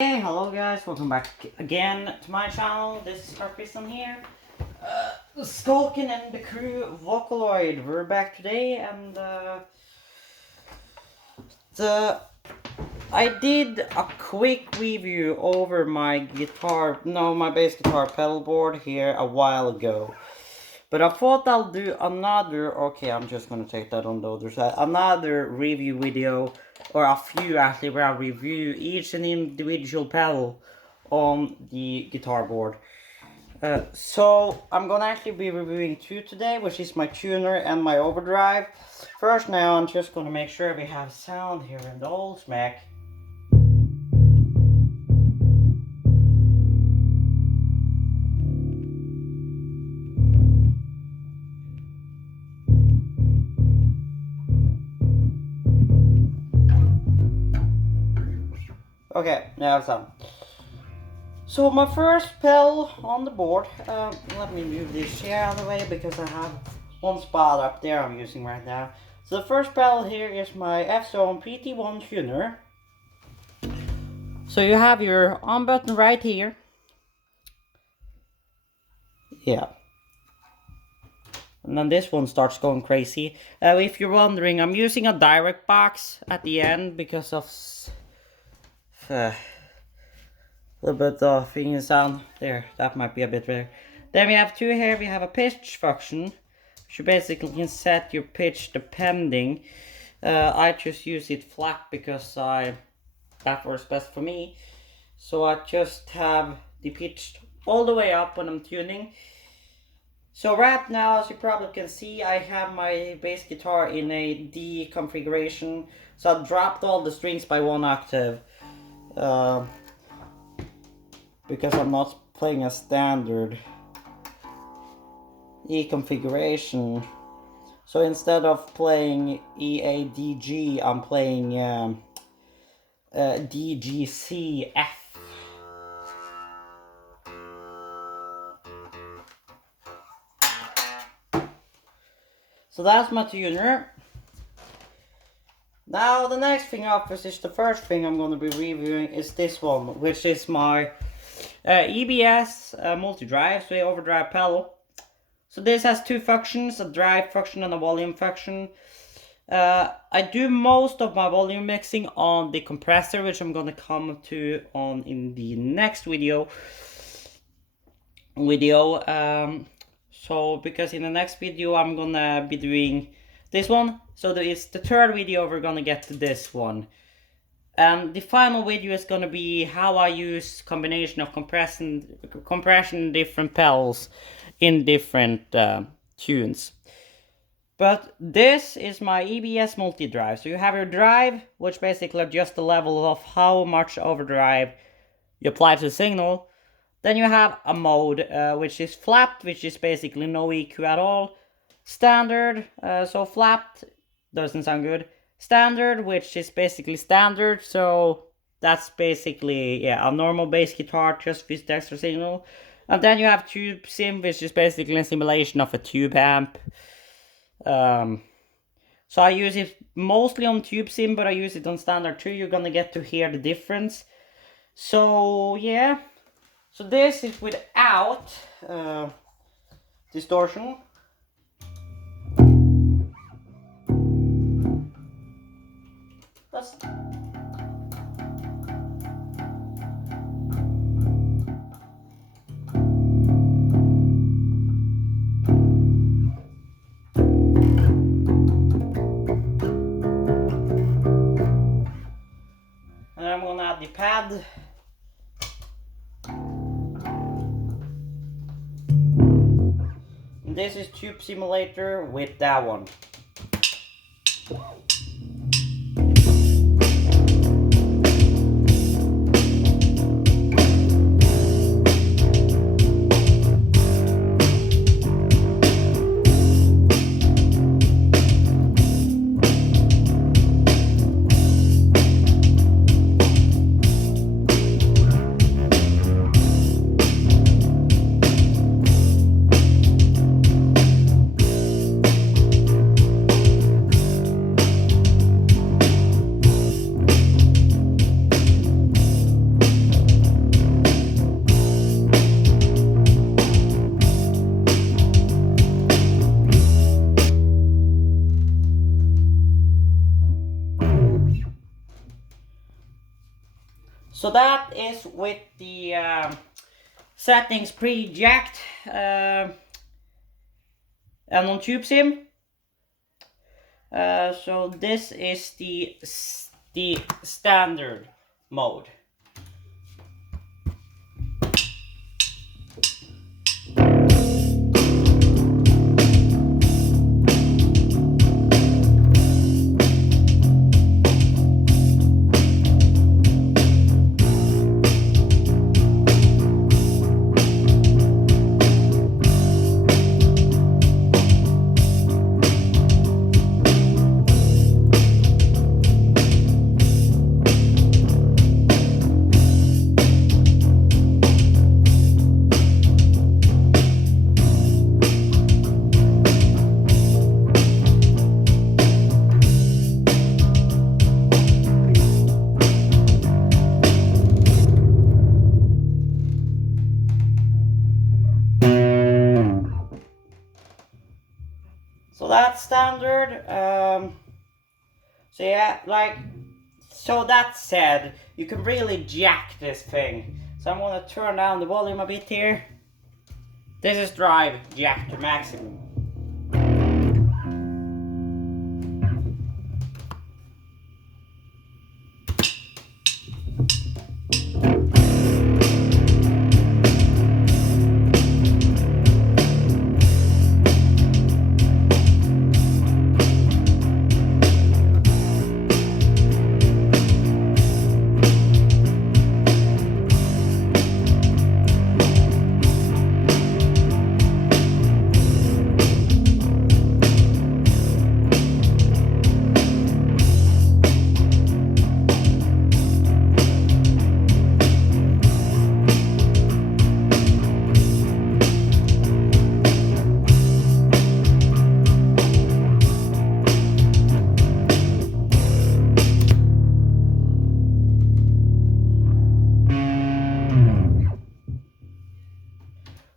Hey, hello guys, welcome back again to my channel. This is Fzone here. Stalking and the crew Vocaloid. We're back today and I did a quick review over my bass guitar pedal board here a while ago. But I thought I'll do okay, I'm just gonna take that on the other side, another review video, or a few actually, where I review each and individual pedal on the guitar board. So I'm gonna actually be reviewing two today, which is my tuner and my overdrive. First now, I'm just gonna make sure we have sound here in the old smack. Okay, now some. So my first pedal on the board, let me move this chair out of the way because I have one spot up there I'm using right now. So the first pedal here is my Fzone PT-1 tuner. So you have your on button right here. Yeah. And then this one starts going crazy. If you're wondering, I'm using a direct box at the end because of a little bit of finger sound there. That might be a bit better. Then we have two here. We have a pitch function, which you basically can set your pitch depending. I just use it flat because that works best for me. So I just have the pitch all the way up when I'm tuning. So right now, as you probably can see, I have my bass guitar in a D configuration. So I dropped all the strings by 1 octave. Because I'm not playing a standard E configuration. So instead of playing E, A, D, G, I'm playing D, G, C, F. So that's my tuner. Now the next thing up is the first thing I'm going to be reviewing is this one, which is my EBS Multidrive, so Overdrive pedal. So this has two functions, a drive function and a volume function. I do most of my volume mixing on the compressor, which I'm going to come to on in the next video. So because in the next video I'm gonna be doing this one, so it's the third video we're gonna get to this one, and the final video is gonna be how I use combination of compression different pedals in different tunes. But this is my EBS Multidrive. So you have your drive, which basically adjusts the level of how much overdrive you apply to the signal. Then you have a mode, which is flapped, which is basically no EQ at all. Standard, so flapped doesn't sound good. Standard, which is basically standard, so that's basically, yeah, a normal bass guitar just with the extra signal. And then you have tube sim, which is basically a simulation of a tube amp. So I use it mostly on tube sim, but I use it on standard too. You're gonna get to hear the difference. So yeah. So this is without distortion. And I'm gonna add the pad. This is tube simulator with that one. So that is with the settings pre-jacked and on TubeSim. So this is the standard mode. So that's standard. So yeah, so that said, you can really jack this thing. So I'm gonna turn down the volume a bit here. This is drive jack to maximum.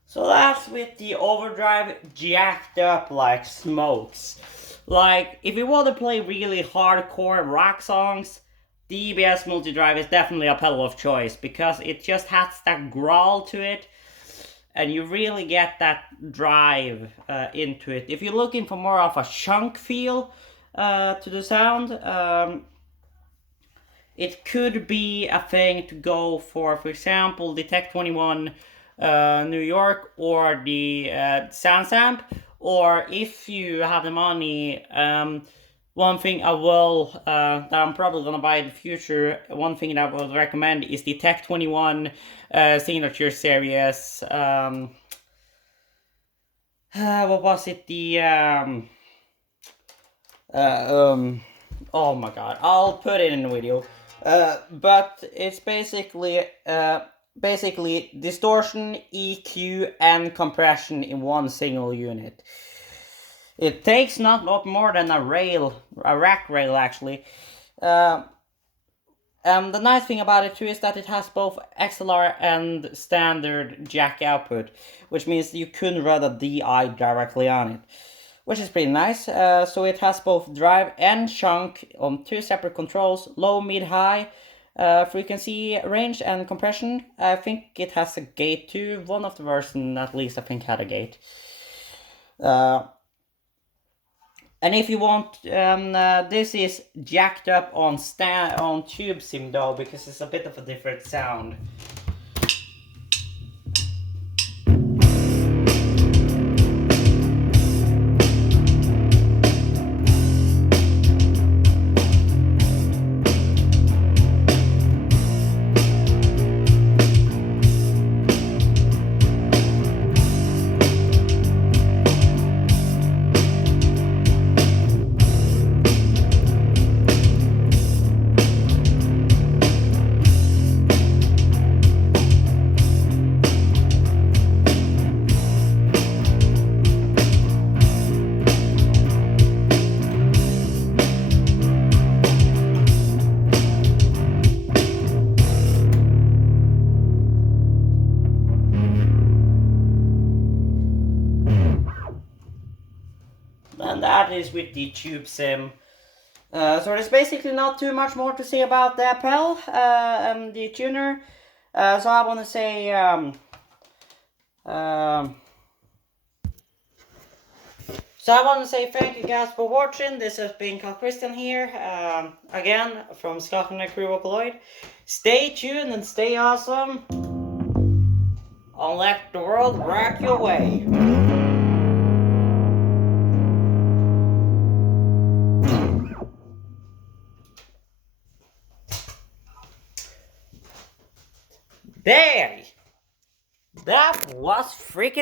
So that's with the Overdrive jacked up like smokes. Like, if you want to play really hardcore rock songs, the EBS Multidrive is definitely a pedal of choice because it just has that growl to it and you really get that drive into it. If you're looking for more of a chunk feel to the sound, it could be a thing to go for example, the Tech-21 New York or the Sansamp, or if you have the money, one thing I will, that I'm probably gonna buy in the future, one thing that I would recommend is the Tech-21 Signature Series. What was it? Oh my god, I'll put it in the video. But it's basically distortion, EQ, and compression in one single unit. It takes not more than a rack rail actually. The nice thing about it too is that it has both XLR and standard jack output, which means you couldn't run a DI directly on it, which is pretty nice. So it has both drive and chunk on two separate controls, low, mid, high, frequency, range, and compression. I think it has a gate too. One of the versions at least I think had a gate. And if you want, this is jacked up on TubeSim though, because it's a bit of a different sound. And that is with the TubeSim. So there's basically not too much more to say about the Appel and the tuner. So I want to say thank you guys for watching. This has been Carl Christian here, again from Scotland Crew Vocaloid. Stay tuned and stay awesome. And let the world rock your way. There! That was freaking